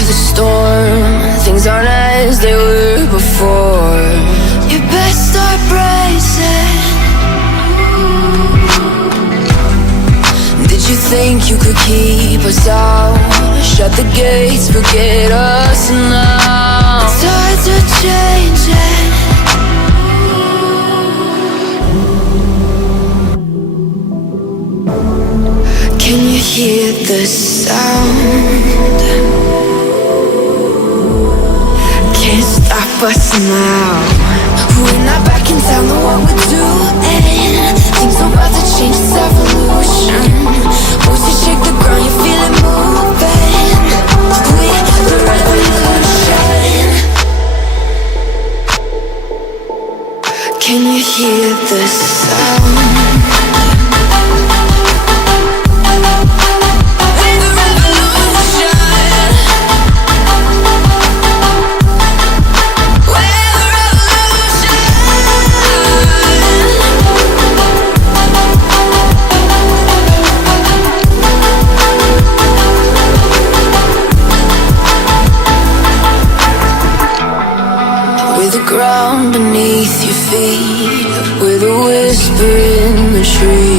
the storm. Things aren't as they were before. You best start bracing. Did you think you could keep us out? Shut the gates, forget us now. Tides are changing. Can you hear the sound? Can't stop us now. We're not back in town, know what we're doing. Things are about to change, it's evolution. Once you shake the ground, you feel it moving. We're the revolution. Can you hear the sound? Ground beneath your feet, with a whisper in the trees.